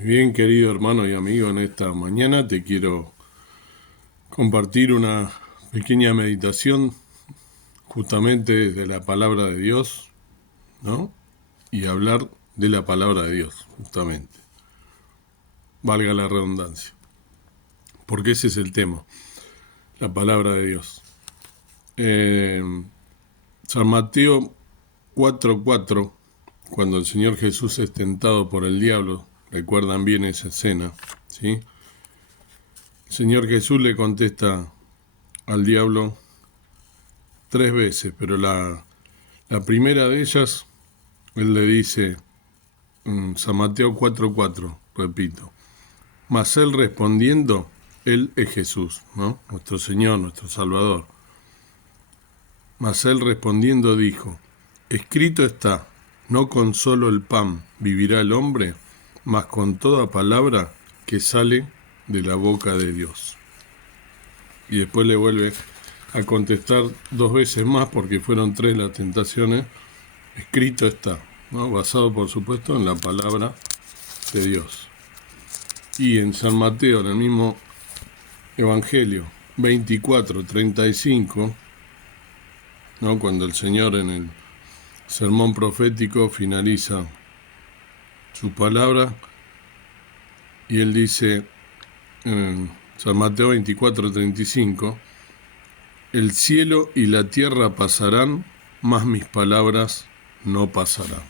Bien, querido hermano y amigo, en esta mañana te quiero compartir una pequeña meditación justamente desde la palabra de Dios, ¿no? Y hablar de la palabra de Dios, justamente, valga la redundancia, porque ese es el tema, la palabra de Dios. Eh, San Mateo 4:4, cuando el Señor Jesús es tentado por el diablo, recuerdan bien esa escena, ¿sí? El Señor Jesús le contesta al diablo tres veces, pero la primera de ellas, él le dice, San Mateo 4:4, repito, mas él respondiendo, él es Jesús, ¿no? Nuestro Señor, nuestro Salvador. Mas él respondiendo dijo, escrito está, no con solo el pan vivirá el hombre, mas con toda palabra que sale de la boca de Dios. Y después le vuelve a contestar dos veces más, porque fueron tres las tentaciones. Escrito está, ¿no? Basado por supuesto en la palabra de Dios. Y en San Mateo, en el mismo Evangelio 24:35, ¿no? Cuando el Señor en el sermón profético finaliza su palabra y él dice en San Mateo 24:35, el cielo y la tierra pasarán, mas mis palabras no pasarán.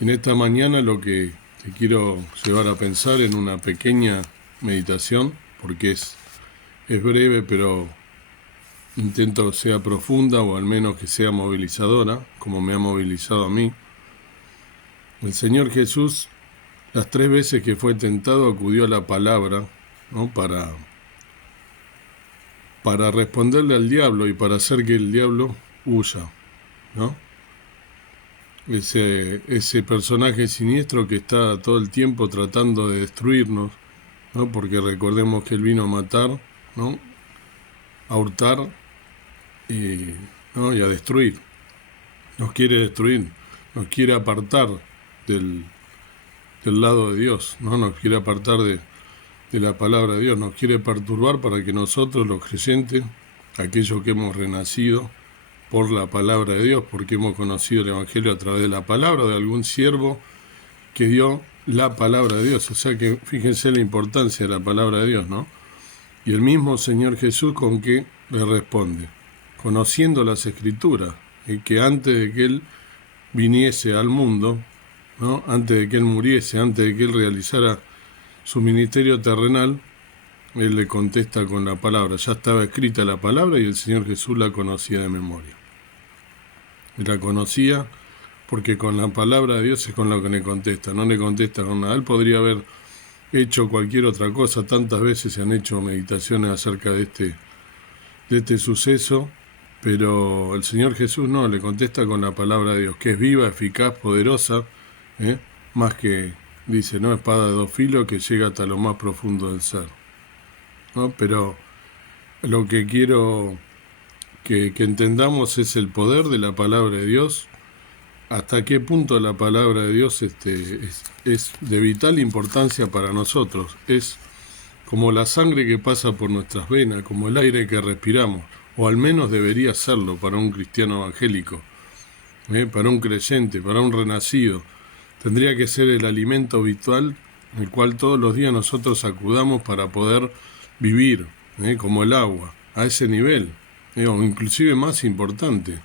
En esta mañana lo que te quiero llevar a pensar en una pequeña meditación, porque es breve, pero intento que sea profunda o al menos que sea movilizadora, como me ha movilizado a mí. El Señor Jesús, las tres veces que fue tentado, acudió a la palabra, ¿no? para responderle al diablo y para hacer que el diablo huya, ¿no? Ese personaje siniestro que está todo el tiempo tratando de destruirnos, ¿no? Porque recordemos que él vino a matar, ¿no? A hurtar ¿no? Y a destruir. Nos quiere destruir, nos quiere apartar del, del lado de Dios, ¿no? Nos quiere apartar de la palabra de Dios, nos quiere perturbar para que nosotros, los creyentes, aquellos que hemos renacido por la palabra de Dios, porque hemos conocido el Evangelio a través de la palabra de algún siervo que dio la palabra de Dios. O sea que fíjense la importancia de la palabra de Dios, ¿no? Y el mismo Señor Jesús con que le responde, conociendo las Escrituras, que antes de que Él viniese al mundo, ¿no? Antes de que Él muriese, antes de que Él realizara su ministerio terrenal, Él le contesta con la palabra. Ya estaba escrita la palabra y el Señor Jesús la conocía de memoria. Y la conocía porque con la palabra de Dios es con lo que le contesta, no le contesta con nada. Él podría haber hecho cualquier otra cosa, tantas veces se han hecho meditaciones acerca de este suceso, pero el Señor Jesús no, le contesta con la palabra de Dios, que es viva, eficaz, poderosa, más que, dice, no, espada de dos filos que llega hasta lo más profundo del ser, ¿no? Pero lo que quiero que entendamos es el poder de la palabra de Dios, hasta qué punto la palabra de Dios es de vital importancia para nosotros, es como la sangre que pasa por nuestras venas, como el aire que respiramos, o al menos debería serlo para un cristiano evangélico, para un creyente, para un renacido. Tendría que ser el alimento habitual el cual todos los días nosotros acudamos para poder vivir, como el agua, a ese nivel, o inclusive más importante.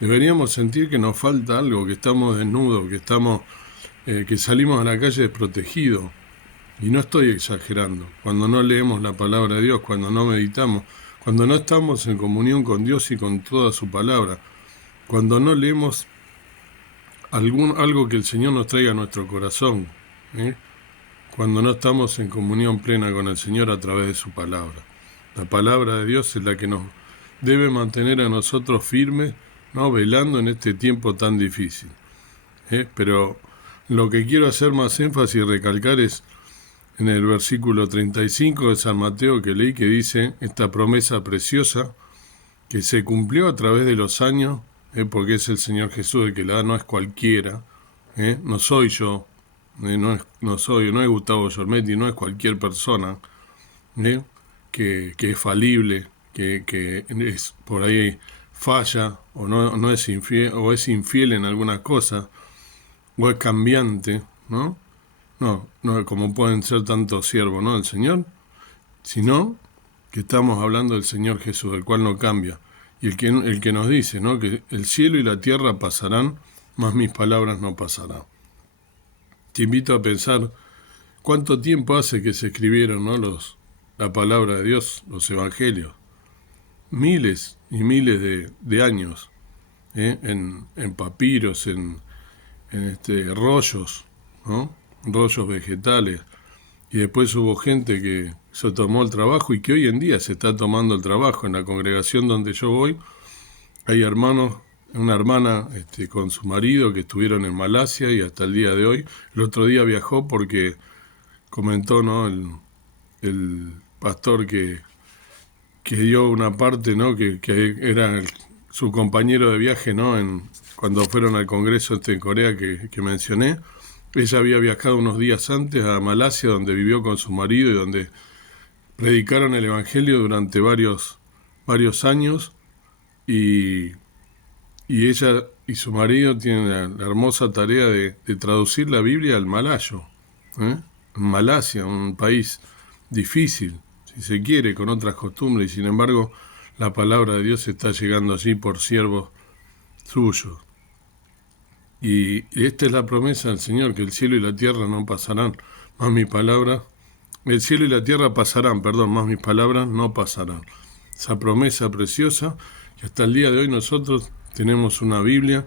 Deberíamos sentir que nos falta algo, que estamos desnudos, que salimos a la calle desprotegidos. Y no estoy exagerando. Cuando no leemos la palabra de Dios, cuando no meditamos, cuando no estamos en comunión con Dios y con toda su palabra, cuando no leemos algo que el Señor nos traiga a nuestro corazón, cuando no estamos en comunión plena con el Señor a través de su palabra. La palabra de Dios es la que nos debe mantener a nosotros firmes, ¿no? Velando en este tiempo tan difícil. Pero lo que quiero hacer más énfasis y recalcar es en el versículo 35 de San Mateo que leí, que dice esta promesa preciosa que se cumplió a través de los años, porque es el Señor Jesús el que la da, no es cualquiera, no soy yo, no es Gustavo Giormetti, no es cualquier persona, ¿eh? que es falible, que es, por ahí falla, o no es infiel, o es infiel en algunas cosas, o es cambiante, ¿no? No, como pueden ser tantos siervos, ¿no? Del Señor, sino que estamos hablando del Señor Jesús, el cual no cambia, y el que nos dice, ¿no? Que el cielo y la tierra pasarán, mas mis palabras no pasarán. Te invito a pensar cuánto tiempo hace que se escribieron, ¿no? La palabra de Dios, los evangelios. Miles y miles de años, en papiros, en rollos, ¿no? Rollos vegetales. Y después hubo gente que se tomó el trabajo y que hoy en día se está tomando el trabajo. En la congregación donde yo voy, hay hermanos, una hermana con su marido que estuvieron en Malasia y hasta el día de hoy. El otro día viajó porque comentó, ¿no? El pastor que dio una parte, ¿no? Que era su compañero de viaje, ¿no? Cuando fueron al congreso en Corea que mencioné. Ella había viajado unos días antes a Malasia, donde vivió con su marido y donde predicaron el Evangelio durante varios años, y ella y su marido tienen la hermosa tarea de traducir la Biblia al malayo, ¿eh? En Malasia, un país difícil, si se quiere, con otras costumbres, y sin embargo la palabra de Dios está llegando allí por siervos suyos. Y esta es la promesa del Señor, que el cielo y la tierra no pasarán, más mi palabra, el cielo y la tierra pasarán, más mis palabras no pasarán. Esa promesa preciosa, que hasta el día de hoy nosotros tenemos una Biblia,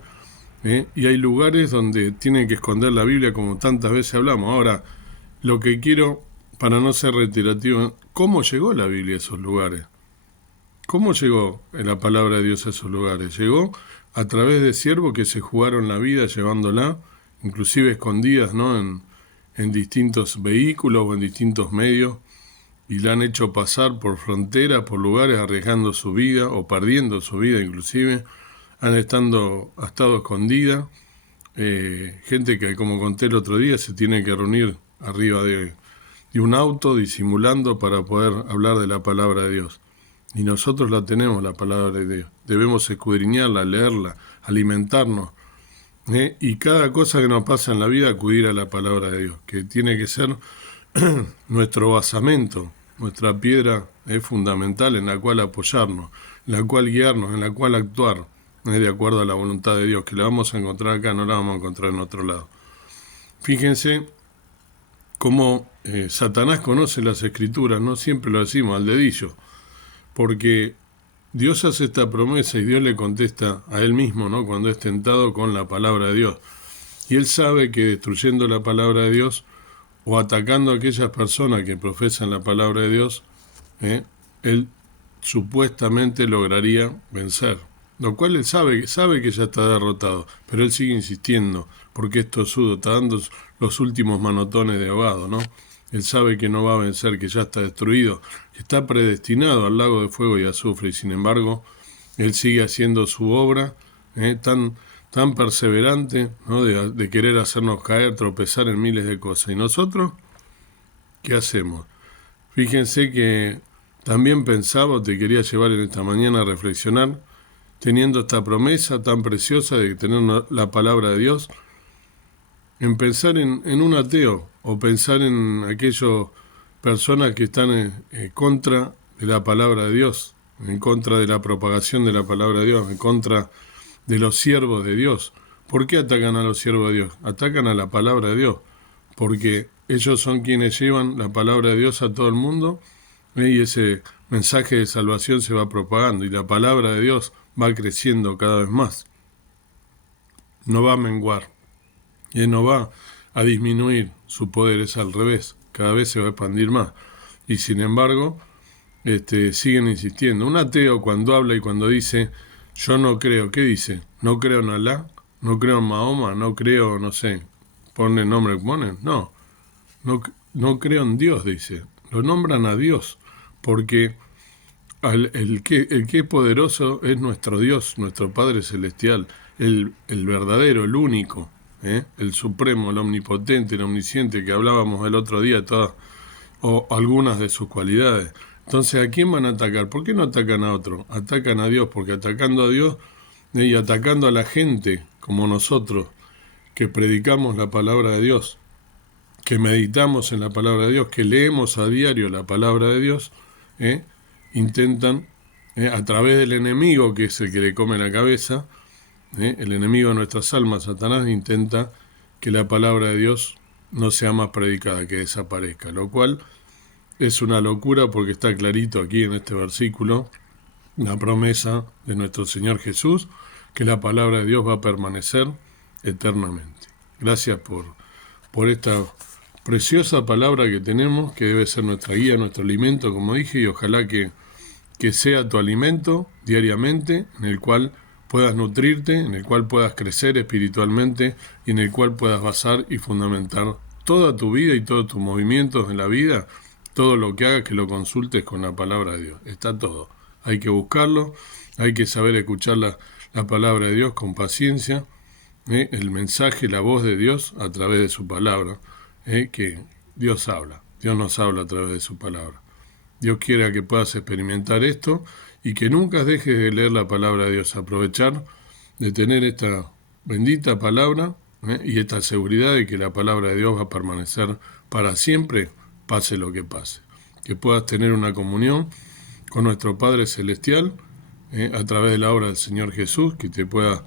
y hay lugares donde tienen que esconder la Biblia, como tantas veces hablamos. Ahora, lo que quiero, para no ser reiterativo, ¿cómo llegó la Biblia a esos lugares? ¿Cómo llegó la palabra de Dios a esos lugares? Llegó a través de siervos que se jugaron la vida llevándola, inclusive escondidas, ¿no? en distintos vehículos o en distintos medios, y la han hecho pasar por fronteras, por lugares, arriesgando su vida o perdiendo su vida inclusive. Ha estado escondida. Gente que, como conté el otro día, se tiene que reunir arriba de un auto disimulando para poder hablar de la palabra de Dios. Y nosotros la tenemos, la palabra de Dios. Debemos escudriñarla, leerla, alimentarnos. Y cada cosa que nos pasa en la vida, acudir a la palabra de Dios, que tiene que ser nuestro basamento, nuestra piedra fundamental en la cual apoyarnos, en la cual guiarnos, en la cual actuar, de acuerdo a la voluntad de Dios, que la vamos a encontrar acá, no la vamos a encontrar en otro lado. Fíjense cómo Satanás conoce las Escrituras, no siempre lo decimos al dedillo, porque Dios hace esta promesa y Dios le contesta a él mismo, ¿no? Cuando es tentado con la palabra de Dios. Y él sabe que destruyendo la palabra de Dios o atacando a aquellas personas que profesan la palabra de Dios, él supuestamente lograría vencer. Lo cual él sabe que ya está derrotado, pero él sigue insistiendo, porque es tosudo, está dando los últimos manotones de ahogado, ¿no? Él sabe que no va a vencer, que ya está destruido, que está predestinado al lago de fuego y azufre, y sin embargo, él sigue haciendo su obra, tan perseverante, ¿no? de querer hacernos caer, tropezar en miles de cosas. ¿Y nosotros qué hacemos? Fíjense que también pensaba, te quería llevar en esta mañana a reflexionar, teniendo esta promesa tan preciosa de tener la palabra de Dios, en pensar en un ateo, o pensar en aquellas personas que están en contra de la palabra de Dios, en contra de la propagación de la palabra de Dios, en contra de los siervos de Dios. ¿Por qué atacan a los siervos de Dios? Atacan a la palabra de Dios, porque ellos son quienes llevan la palabra de Dios a todo el mundo, y ese mensaje de salvación se va propagando, y la palabra de Dios va creciendo cada vez más. No va a menguar, y no va a disminuir, su poder es al revés, cada vez se va a expandir más. Y sin embargo, siguen insistiendo. Un ateo, cuando habla y cuando dice, yo no creo, ¿qué dice? No creo en Alá, no creo en Mahoma, no creo, no sé, pone el nombre que ponen. No creo en Dios, dice. Lo nombran a Dios, porque el que es poderoso es nuestro Dios, nuestro Padre Celestial, el verdadero, el único, el supremo, el omnipotente, el omnisciente, que hablábamos el otro día, todas o algunas de sus cualidades. Entonces, ¿a quién van a atacar? ¿Por qué no atacan a otro? Atacan a Dios, porque atacando a Dios y atacando a la gente como nosotros, que predicamos la palabra de Dios, que meditamos en la palabra de Dios, que leemos a diario la palabra de Dios, intentan, a través del enemigo, que es el que le come la cabeza, el enemigo de nuestras almas, Satanás, intenta que la palabra de Dios no sea más predicada, que desaparezca, lo cual es una locura porque está clarito aquí en este versículo la promesa de nuestro Señor Jesús, que la palabra de Dios va a permanecer eternamente. Gracias por esta preciosa palabra que tenemos, que debe ser nuestra guía, nuestro alimento, como dije, y ojalá que sea tu alimento diariamente, en el cual puedas nutrirte, en el cual puedas crecer espiritualmente y en el cual puedas basar y fundamentar toda tu vida y todos tus movimientos en la vida, todo lo que hagas, que lo consultes con la palabra de Dios. Está todo. Hay que buscarlo, hay que saber escuchar la palabra de Dios con paciencia, el mensaje, la voz de Dios a través de su palabra, que Dios habla. Dios nos habla a través de su palabra. Dios quiera que puedas experimentar esto y que nunca dejes de leer la palabra de Dios, aprovechar de tener esta bendita palabra y esta seguridad de que la palabra de Dios va a permanecer para siempre, pase lo que pase. Que puedas tener una comunión con nuestro Padre Celestial a través de la obra del Señor Jesús, que te pueda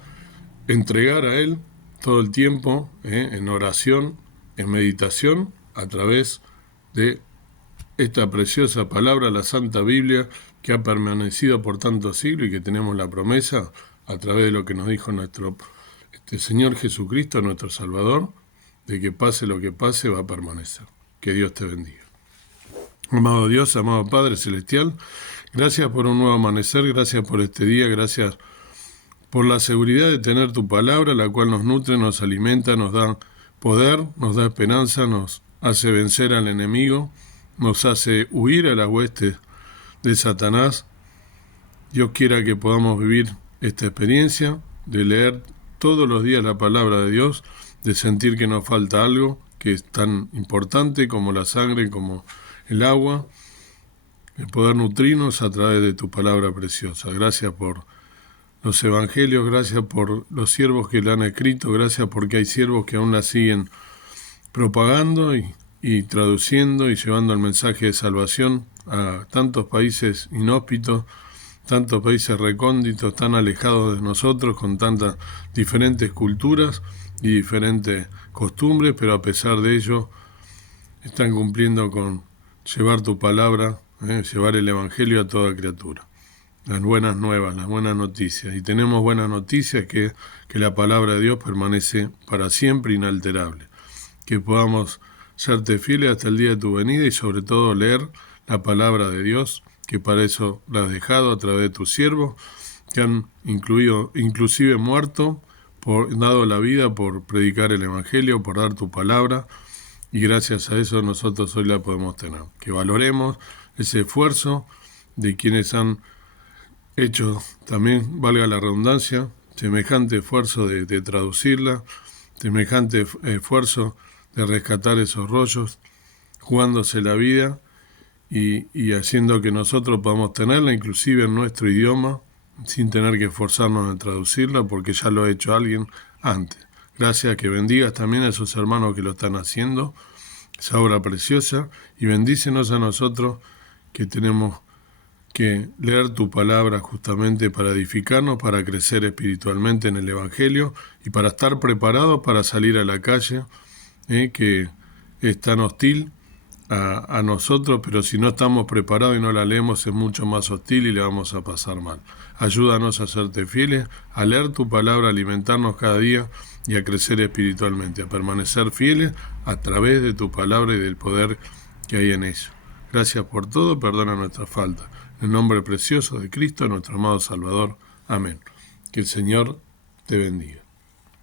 entregar a Él todo el tiempo en oración, en meditación, a través de esta preciosa palabra, la Santa Biblia, que ha permanecido por tantos siglos y que tenemos la promesa a través de lo que nos dijo nuestro Señor Jesucristo, nuestro Salvador, de que pase lo que pase, va a permanecer. Que Dios te bendiga. Amado Dios, amado Padre Celestial, gracias por un nuevo amanecer, gracias por este día, gracias por la seguridad de tener tu palabra, la cual nos nutre, nos alimenta, nos da poder, nos da esperanza, nos hace vencer al enemigo, nos hace huir a las huestes de Satanás. Dios quiera que podamos vivir esta experiencia de leer todos los días la palabra de Dios, de sentir que nos falta algo que es tan importante como la sangre, como el agua, de poder nutrirnos a través de tu palabra preciosa. Gracias por los evangelios, gracias por los siervos que la han escrito, gracias porque hay siervos que aún la siguen propagando y traduciendo y llevando el mensaje de salvación a tantos países inhóspitos, tantos países recónditos, tan alejados de nosotros, con tantas diferentes culturas y diferentes costumbres, pero a pesar de ello están cumpliendo con llevar tu palabra, llevar el evangelio a toda criatura. Las buenas nuevas, las buenas noticias. Y tenemos buenas noticias que la palabra de Dios permanece para siempre inalterable. Que podamos serte fieles hasta el día de tu venida y sobre todo leer la palabra de Dios, que para eso la has dejado a través de tus siervos, que han inclusive muerto, dado la vida por predicar el evangelio, por dar tu palabra, y gracias a eso nosotros hoy la podemos tener. Que valoremos ese esfuerzo de quienes han hecho, también valga la redundancia, semejante esfuerzo de traducirla, semejante esfuerzo de rescatar esos rollos, jugándose la vida y haciendo que nosotros podamos tenerla, inclusive en nuestro idioma, sin tener que esforzarnos en traducirla, porque ya lo ha hecho alguien antes. Gracias, que bendigas también a esos hermanos que lo están haciendo, esa obra preciosa, y bendícenos a nosotros que tenemos que leer tu palabra justamente para edificarnos, para crecer espiritualmente en el Evangelio y para estar preparados para salir a la calle, que es tan hostil a nosotros, pero si no estamos preparados y no la leemos es mucho más hostil y le vamos a pasar mal. Ayúdanos a serte fieles, a leer tu palabra, a alimentarnos cada día y a crecer espiritualmente, a permanecer fieles a través de tu palabra y del poder que hay en ella. Gracias por todo, perdona nuestras faltas. En el nombre precioso de Cristo, nuestro amado Salvador. Amén. Que el Señor te bendiga.